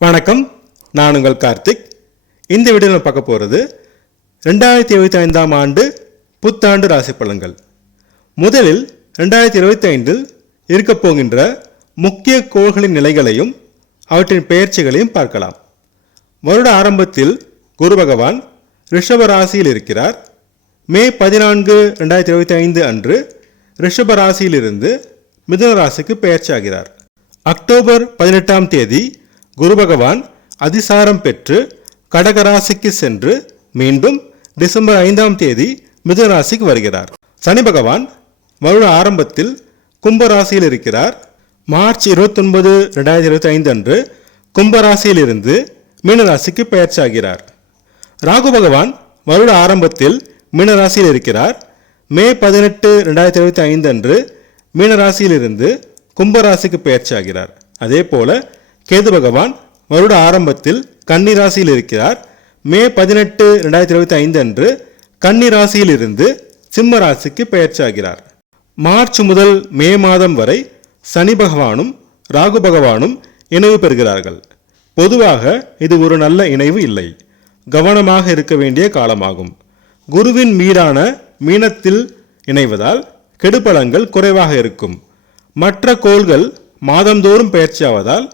வணக்கம், நான் உங்கள் கார்த்திக். இந்த வீடியோவில் பார்க்க போகிறது 2025ஆம் ஆண்டு புத்தாண்டு ராசி பலன்கள். முதலில் 2025இல் இருக்கப் போகின்ற முக்கிய கோள்களின் நிலைகளையும் அவற்றின் பெயர்ச்சிகளையும் பார்க்கலாம். வருட ஆரம்பத்தில் குரு பகவான் ரிஷப ராசியில் இருக்கிறார். மே 14, 2025 அன்று ரிஷப ராசியிலிருந்து மிதுன ராசிக்கு பெயர்ச்சியாகிறார். அக்டோபர் 18ஆம் தேதி குரு பகவான் அதிசாரம் பெற்று கடகராசிக்கு சென்று மீண்டும் டிசம்பர் 5ஆம் தேதி மிதுன ராசிக்கு வருகிறார். சனி பகவான் வருட ஆரம்பத்தில் கும்பராசியில் இருக்கிறார். மார்ச் 29, 2025 அன்று கும்பராசியிலிருந்து மீனராசிக்கு பெயர்ச்சியாகிறார். ராகு பகவான் வருட ஆரம்பத்தில் மீனராசியில் இருக்கிறார். மே 18, 2025 அன்று மீனராசியிலிருந்து கும்பராசிக்கு பெயர்ச்சியாகிறார். அதே போல கேது பகவான் வருட ஆரம்பத்தில் கன்னி ராசியில் இருக்கிறார். மே 18, 2025 அன்று கன்னி ராசியில் இருந்து சிம்ம ராசிக்கு பெயர்ச்சியாகிறார். மார்ச் முதல் மே மாதம் வரை சனி பகவானும் ராகு பகவானும் இணைவு பெறுகிறார்கள். பொதுவாக இது ஒரு நல்ல இணைவு இல்லை. கவனமாக இருக்க வேண்டிய காலமாகும். குருவின் மீதான மீனத்தில் இணைவதால் கெடுபலங்கள் குறைவாக இருக்கும். மற்ற கோள்கள் மாதந்தோறும் பெயர்ச்சியாவதால்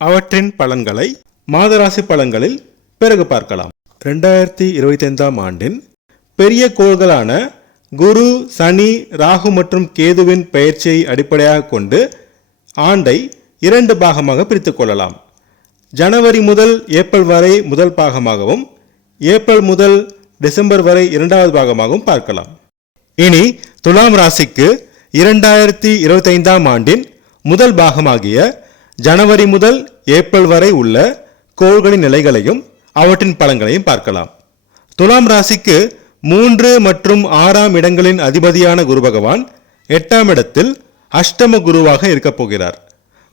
அவற்றின் பலன்களை மாதராசி பலன்களில் பிறகு பார்க்கலாம். 2025ஆம் ஆண்டின் பெரிய கோள்களான குரு, சனி, ராகு மற்றும் கேதுவின் பெயர்ச்சியை அடிப்படையாக கொண்டு ஆண்டை 2 பாகமாக பிரித்துக் கொள்ளலாம். ஜனவரி முதல் ஏப்ரல் வரை முதல் பாகமாகவும், ஏப்ரல் முதல் டிசம்பர் வரை 2வது பாகமாகவும் பார்க்கலாம். இனி துலாம் ராசிக்கு 2025ஆம் ஆண்டின் முதல் பாகமாகிய ஜனவரி முதல் ஏப்ரல் வரை உள்ள கோள்களின் நிலைகளையும் அவற்றின் பலன்களையும் பார்க்கலாம். துலாம் ராசிக்கு 3 மற்றும் 6ஆம் இடங்களின் அதிபதியான குரு பகவான் 8ஆம் இடத்தில் அஷ்டம குருவாக இருக்கப் போகிறார்.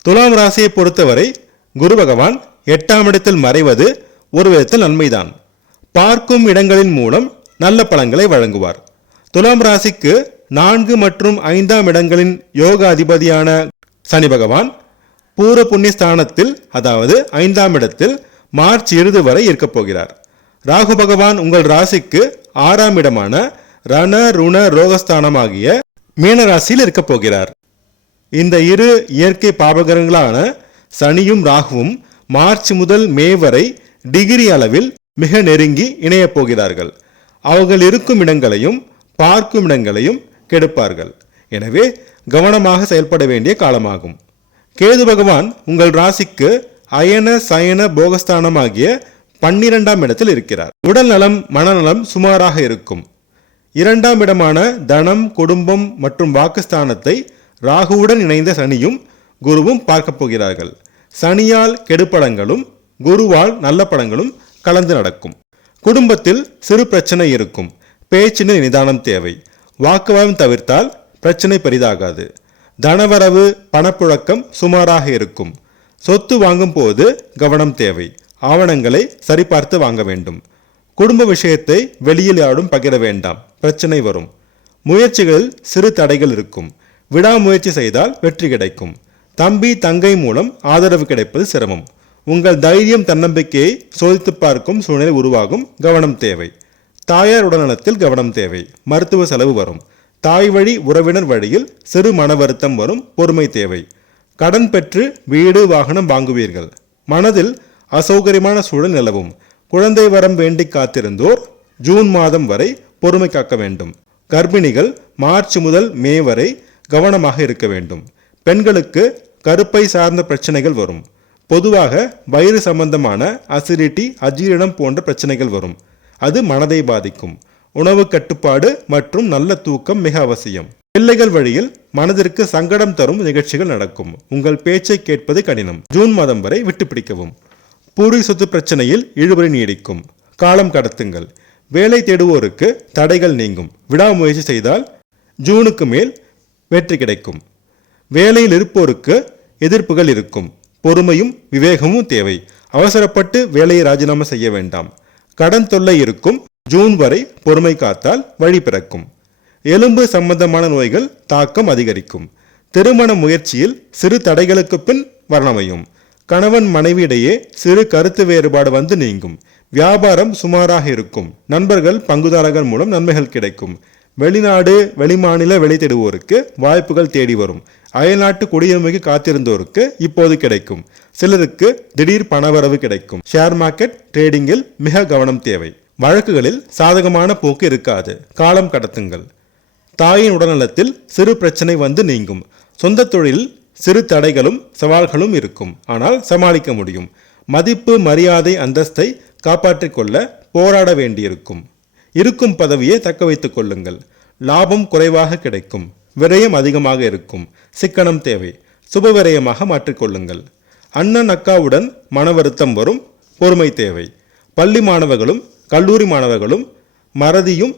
துலாம் ராசியை பொறுத்தவரை குரு பகவான் 8ஆம் இடத்தில் மறைவது ஒரு விதத்தில் நன்மைதான். பார்க்கும் இடங்களின் மூலம் நல்ல பலன்களை வழங்குவார். துலாம் ராசிக்கு 4 மற்றும் 5ஆம் இடங்களின் யோக அதிபதியான சனி பகவான் பூர்வ புண்ணிய ஸ்தானத்தில், அதாவது 5ஆம் இடத்தில் மார்ச் இறுதி வரை இருக்கப் போகிறார். ராகு பகவான் உங்கள் ராசிக்கு 6ஆம் இடமான ரண ருண ரோகஸ்தானமாகிய மீன ராசியில் இருக்கப் போகிறார். இந்த இரு இயற்கை பாபகரங்களான சனியும் ராகுவும் மார்ச் முதல் மே வரை டிகிரி அளவில் மிக நெருங்கி இணையப் போகிறார்கள். அவர்கள் இருக்கும் இடங்களையும் பார்க்கும் இடங்களையும் கெடுப்பார்கள். எனவே கவனமாக செயல்பட வேண்டிய காலமாகும். கேது பகவான் உங்கள் ராசிக்கு அயன சயன போகஸ்தானமாகிய 12ஆம் இடத்தில் இருக்கிறார். உடல் நலம், மனநலம் சுமாராக இருக்கும். 2ஆம் இடமான தனம், குடும்பம் மற்றும் வாக்குஸ்தானத்தை ராகுவுடன் இணைந்த சனியும் குருவும் பார்க்கப் போகிறார்கள். சனியால் கெடுபலங்களும் குருவால் நல்ல பலன்களும் கலந்து நடக்கும். குடும்பத்தில் சிறு பிரச்சனை இருக்கும். பேச்சின் நிதானம் தேவை. வாக்குவாதம் தவிர்த்தால் பிரச்சனை பெரிதாகாது. தனவரவு, பணப்புழக்கம் சுமாராக இருக்கும். சொத்து வாங்கும் போது கவனம் தேவை. ஆவணங்களை சரிபார்த்து வாங்க வேண்டும். குடும்ப விஷயத்தை வெளியில் யாரும் பகிர வேண்டாம், பிரச்சனை வரும். முயற்சிகளில் சிறு தடைகள் இருக்கும். விடாமுயற்சி செய்தால் வெற்றி கிடைக்கும். தம்பி, தங்கை மூலம் ஆதரவு கிடைப்பது சிரமம். உங்கள் தைரியம், தன்னம்பிக்கையை சோதித்து பார்க்கும் சூழ்நிலை உருவாகும். கவனம் தேவை. தாயார் உடல்நலத்தில் கவனம் தேவை. மருத்துவ செலவு வரும். தாய் வழி உறவினர் வழியில் சிறு மன வருத்தம் வரும். பொறுமை தேவை. கடன் பெற்று வீடு, வாகனம் வாங்குவீர்கள். மனதில் அசௌகரியமான சூழல் நிலவும். குழந்தை வரம் வேண்டி காத்திருந்தோர் ஜூன் மாதம் வரை பொறுமை காக்க வேண்டும். கர்ப்பிணிகள் மார்ச் முதல் மே வரை கவனமாக இருக்க வேண்டும். பெண்களுக்கு கருப்பை சார்ந்த பிரச்சனைகள் வரும். பொதுவாக வயிறு சம்பந்தமான அசிடிட்டி, அஜீரணம் போன்ற பிரச்சனைகள் வரும். அது மனதை பாதிக்கும். உணவு கட்டுப்பாடு மற்றும் நல்ல தூக்கம் மிக அவசியம். பிள்ளைகள் வழியில் மனதிற்கு சங்கடம் தரும் நிகழ்ச்சிகள் நடக்கும். உங்கள் பேச்சை கேட்பது கடினம். ஜூன் மாதம் வரை விட்டு பிடிக்கவும். பூர்வீக சொத்து பிரச்சனையில் இழுபறி நீடிக்கும். காலம் கடத்துங்கள். வேலை தேடுவோருக்கு தடைகள் நீங்கும். விடாமுயற்சி செய்தால் ஜூனுக்கு மேல் வெற்றி கிடைக்கும். வேலையில் இருப்போருக்கு எதிர்ப்புகள் இருக்கும். பொறுமையும் விவேகமும் தேவை. அவசரப்பட்டு வேலையை ராஜினாமா செய்ய வேண்டாம். கடன் தொல்லை இருக்கும். ஜூன் வரை பொறுமை காத்தால் வழி பிறக்கும். எலும்பு சம்பந்தமான நோய்கள் தாக்கம் அதிகரிக்கும். திருமண முயற்சியில் சிறு தடைகளுக்கு பின் வரணமையும். கணவன் மனைவியிடையே சிறு கருத்து வேறுபாடு வந்து நீங்கும். வியாபாரம் சுமாராக இருக்கும். நண்பர்கள் பங்குதாரர்கள் மூலம் நன்மைகள் கிடைக்கும். வெளிநாடு வெளிமாநில வேலை தேடுவோருக்கு வாய்ப்புகள் தேடி வரும். அயல்நாட்டு குடியுரிமைக்கு காத்திருந்தோருக்கு இப்போது கிடைக்கும். சிலருக்கு திடீர் பணவரவு கிடைக்கும். ஷேர் மார்க்கெட் ட்ரேடிங்கில் மிக கவனம் தேவை. வழக்குகளில் சாதகமான போக்கு இருக்காது. காலம் கடத்துங்கள். தாயின் உடல்நலத்தில் சிறு பிரச்சனை வந்து நீங்கும். சொந்த தொழிலில் சிறு தடைகளும் சவால்களும் இருக்கும். ஆனால் சமாளிக்க முடியும். மதிப்பு மரியாதை அந்தஸ்தை காப்பாற்றிக் கொள்ள போராட வேண்டியிருக்கும். இருக்கும் பதவியை தக்க வைத்துக் கொள்ளுங்கள். லாபம் குறைவாக கிடைக்கும். விரயம் அதிகமாக இருக்கும். சிக்கனம் தேவை. சுப விரயமாக மாற்றிக்கொள்ளுங்கள். அண்ணன் அக்காவுடன் மன வருத்தம் வரும். பொறுமை தேவை. பள்ளி மாணவர்களும் கல்லூரி மாணவர்களும் மறதியும்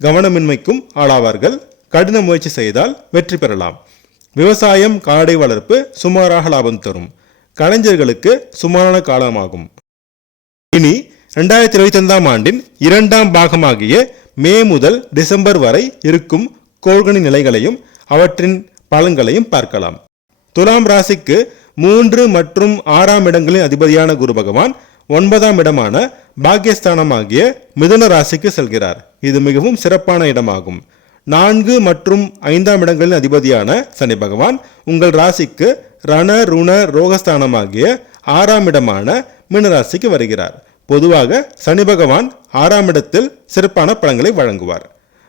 கவனமின்மைக்கும் ஆளாவார்கள். கடின முயற்சி செய்தால் வெற்றி பெறலாம். விவசாயம் காடை வளர்ப்பு சுமாராக லாபம் தரும். கலைஞர்களுக்கு சுமாரான காலமாகும். இனி 2025ஆம் ஆண்டின் 2ஆம் பாகமாகிய மே முதல் டிசம்பர் வரை இருக்கும் கோள்களின் நிலைகளையும் அவற்றின் பலன்களையும் பார்க்கலாம். துலாம் ராசிக்கு 3 மற்றும் 6ஆம் இடங்களின் அதிபதியான குரு பகவான் 9ஆம் இடமான பாக்கியஸ்தானமாகிய மிதுன ராசிக்கு செல்கிறார். இது மிகவும் சிறப்பான இடமாகும். 4 மற்றும் 5ஆம் இடங்களின் அதிபதியான சனி பகவான் உங்கள் ராசிக்கு ரண ருண ரோகஸ்தானமாகிய 6ஆம் இடமான மீனராசிக்கு வருகிறார். பொதுவாக சனி பகவான் 6ஆம் இடத்தில் சிறப்பான பலன்களை வழங்குவார்.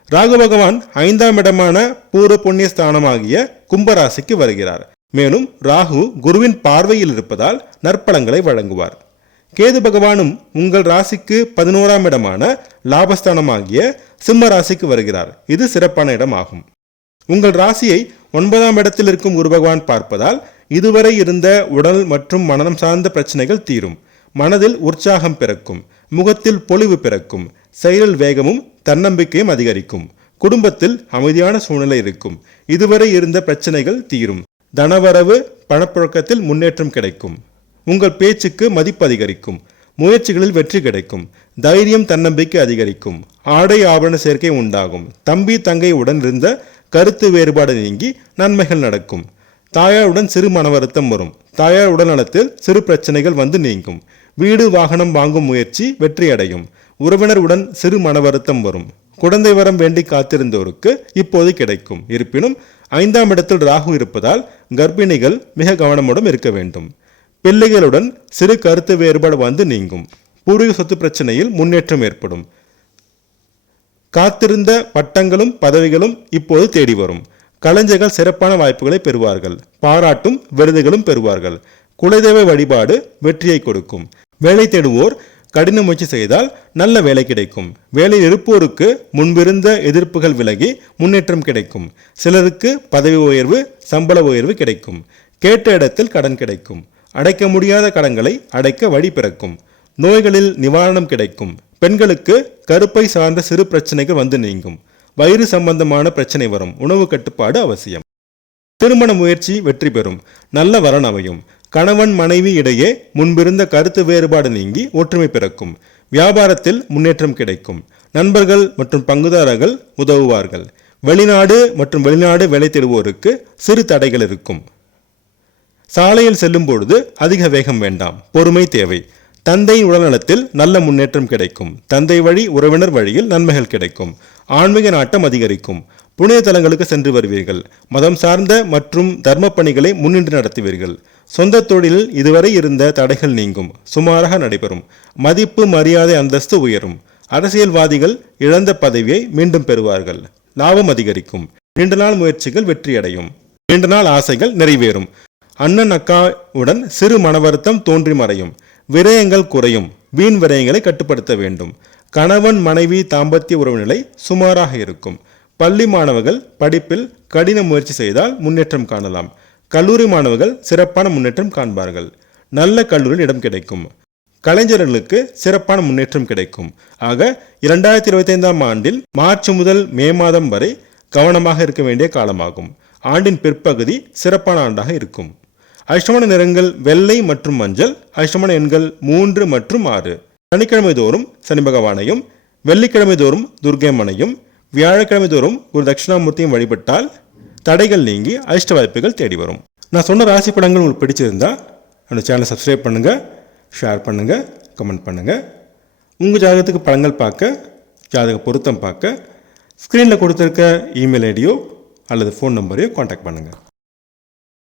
ராகு பகவான் 5ஆம் இடமான பூர்வ புண்ணிய ஸ்தானமாகிய கும்பராசிக்கு வருகிறார். மேலும் ராகு குருவின் பார்வையில் இருப்பதால் நற்பலன்களை வழங்குவார். கேது பகவானும் உங்கள் ராசிக்கு 11ஆம் இடமான லாபஸ்தானமாகிய சிம்ம ராசிக்கு வருகிறார். இது சிறப்பான இடமாகும். உங்கள் ராசியை 9ஆம் இடத்தில் இருக்கும் குரு பகவான் பார்ப்பதால் இதுவரை இருந்த உடல் மற்றும் மனம் சார்ந்த பிரச்சனைகள் தீரும். மனதில் உற்சாகம் பிறக்கும். முகத்தில் பொலிவு பிறக்கும். செயல் வேகமும் தன்னம்பிக்கையும் அதிகரிக்கும். குடும்பத்தில் அமைதியான சூழ்நிலை இருக்கும். இதுவரை இருந்த பிரச்சனைகள் தீரும். தனவரவு பணப்புழக்கத்தில் முன்னேற்றம் கிடைக்கும். உங்கள் பேச்சுக்கு மதிப்பு அதிகரிக்கும். முயற்சிகளில் வெற்றி கிடைக்கும். தைரியம் தன்னம்பிக்கை அதிகரிக்கும். ஆடை ஆபரண சேர்க்கை உண்டாகும். தம்பி தங்கை உடன் இருந்த கருத்து வேறுபாடு நீங்கி நன்மைகள் நடக்கும். தாயாருடன் சிறு மன வருத்தம் வரும். தாயார் உடல்நலத்தில் சிறு பிரச்சனைகள் வந்து நீங்கும். வீடு வாகனம் வாங்கும் முயற்சி வெற்றி அடையும். உறவினருடன் சிறு மன வருத்தம் வரும். குழந்தை வரம் வேண்டி காத்திருந்தோருக்கு இப்போது கிடைக்கும். இருப்பினும் 5ஆம் இடத்தில் ராகு இருப்பதால் கர்ப்பிணிகள் மிக கவனமுடன் இருக்க வேண்டும். பிள்ளைகளுடன் சிறு கருத்து வேறுபாடு வந்து நீங்கும். பூர்வீக சொத்து பிரச்சனையில் முன்னேற்றம் ஏற்படும். காத்திருந்த பட்டங்களும் பதவிகளும் இப்போது தேடி வரும். கலைஞர்கள் சிறப்பான வாய்ப்புகளை பெறுவார்கள். பாராட்டும் விருதுகளும் பெறுவார்கள். குலதெய்வ வழிபாடு வெற்றியை கொடுக்கும். வேலை தேடுவோர் கடின முயற்சி செய்தால் நல்ல வேலை கிடைக்கும். வேலையில் இருப்போருக்கு முன்பிருந்த எதிர்ப்புகள் விலகி முன்னேற்றம் கிடைக்கும். சிலருக்கு பதவி உயர்வு சம்பள உயர்வு கிடைக்கும். கேட்ட இடத்தில் கடன் கிடைக்கும். அடைக்க முடியாத கடன்களை அடைக்க வழி பிறக்கும். நோய்களில் நிவாரணம் கிடைக்கும். பெண்களுக்கு கருப்பை சார்ந்த சிறு பிரச்சனைகள் வந்து நீங்கும். வயிறு சம்பந்தமான பிரச்சனை வரும். உணவு கட்டுப்பாடு அவசியம். திருமண முயற்சி வெற்றி பெறும். நல்ல வரன் அமையும். கணவன் மனைவி இடையே முன்பிருந்த கருத்து வேறுபாடு நீங்கி ஒற்றுமை பிறக்கும். வியாபாரத்தில் முன்னேற்றம் கிடைக்கும். நண்பர்கள் மற்றும் பங்குதாரர்கள் உதவுவார்கள். வெளிநாடு மற்றும் வெளிநாடு வேலை தேடுவோருக்கு சிறு தடைகள் இருக்கும். சாலையில் செல்லும் பொழுது அதிக வேகம் வேண்டாம். பொறுமை தேவை. தந்தை உடல்நலத்தில் நல்ல முன்னேற்றம் கிடைக்கும். தந்தை வழி உறவினர் வழியில் நன்மைகள் கிடைக்கும். ஆன்மீக நாட்டம் அதிகரிக்கும். புனித தலங்களுக்கு சென்று வருவீர்கள். மதம் சார்ந்த மற்றும் தர்ம பணிகளை முன்னின்று நடத்துவீர்கள். சொந்த தொழிலில் இதுவரை இருந்த தடைகள் நீங்கும். சுமாராக நடைபெறும். மதிப்பு மரியாதை அந்தஸ்து உயரும். அரசியல்வாதிகள் இழந்த பதவியை மீண்டும் பெறுவார்கள். லாபம் அதிகரிக்கும். நீண்ட நாள் முயற்சிகள் வெற்றியடையும். நீண்ட நாள் ஆசைகள் நிறைவேறும். அண்ணன் அக்காவுடன் சிறு மனவருத்தம் தோன்றி மறையும். விரயங்கள் குறையும். வீண் விரயங்களை கட்டுப்படுத்த வேண்டும். கணவன் மனைவி தாம்பத்திய உறவு நிலை சுமாராக இருக்கும். பள்ளி மாணவர்கள் படிப்பில் கடின முயற்சி செய்தால் முன்னேற்றம் காணலாம். கல்லூரி மாணவர்கள் சிறப்பான முன்னேற்றம் காண்பார்கள். நல்ல கல்லூரியில் இடம் கிடைக்கும். கலைஞர்களுக்கு சிறப்பான முன்னேற்றம் கிடைக்கும். ஆக 2025ஆம் ஆண்டில் மார்ச் முதல் மே மாதம் வரை கவனமாக இருக்க வேண்டிய காலமாகும். ஆண்டின் பிற்பகுதி சிறப்பான ஆண்டாக இருக்கும். அதிர்ஷ்டமான நிறங்கள் வெள்ளை மற்றும் மஞ்சள். அதிர்ஷ்டமான எண்கள் 3 மற்றும் 6. சனிக்கிழமை தோறும் சனி பகவானையும், வெள்ளிக்கிழமை தோறும் துர்க்கையம்மனையும், வியாழக்கிழமை தோறும் ஒரு தட்சிணாமூர்த்தியும் வழிபட்டால் தடைகள் நீங்கி அதிர்ஷ்ட வாய்ப்புகள் தேடி வரும். நான் சொன்ன ராசி படங்கள் உங்களுக்கு பிடிச்சிருந்தா என்னோடய சேனலை சப்ஸ்கிரைப் பண்ணுங்கள், ஷேர் பண்ணுங்கள், கமெண்ட் பண்ணுங்கள். உங்கள் ஜாதகத்துக்கு பலன்கள் பார்க்க, ஜாதக பொருத்தம் பார்க்க ஸ்க்ரீனில் கொடுத்துருக்க இமெயில் ஐடியோ அல்லது ஃபோன் நம்பரையோ காண்டாக்ட் பண்ணுங்கள்.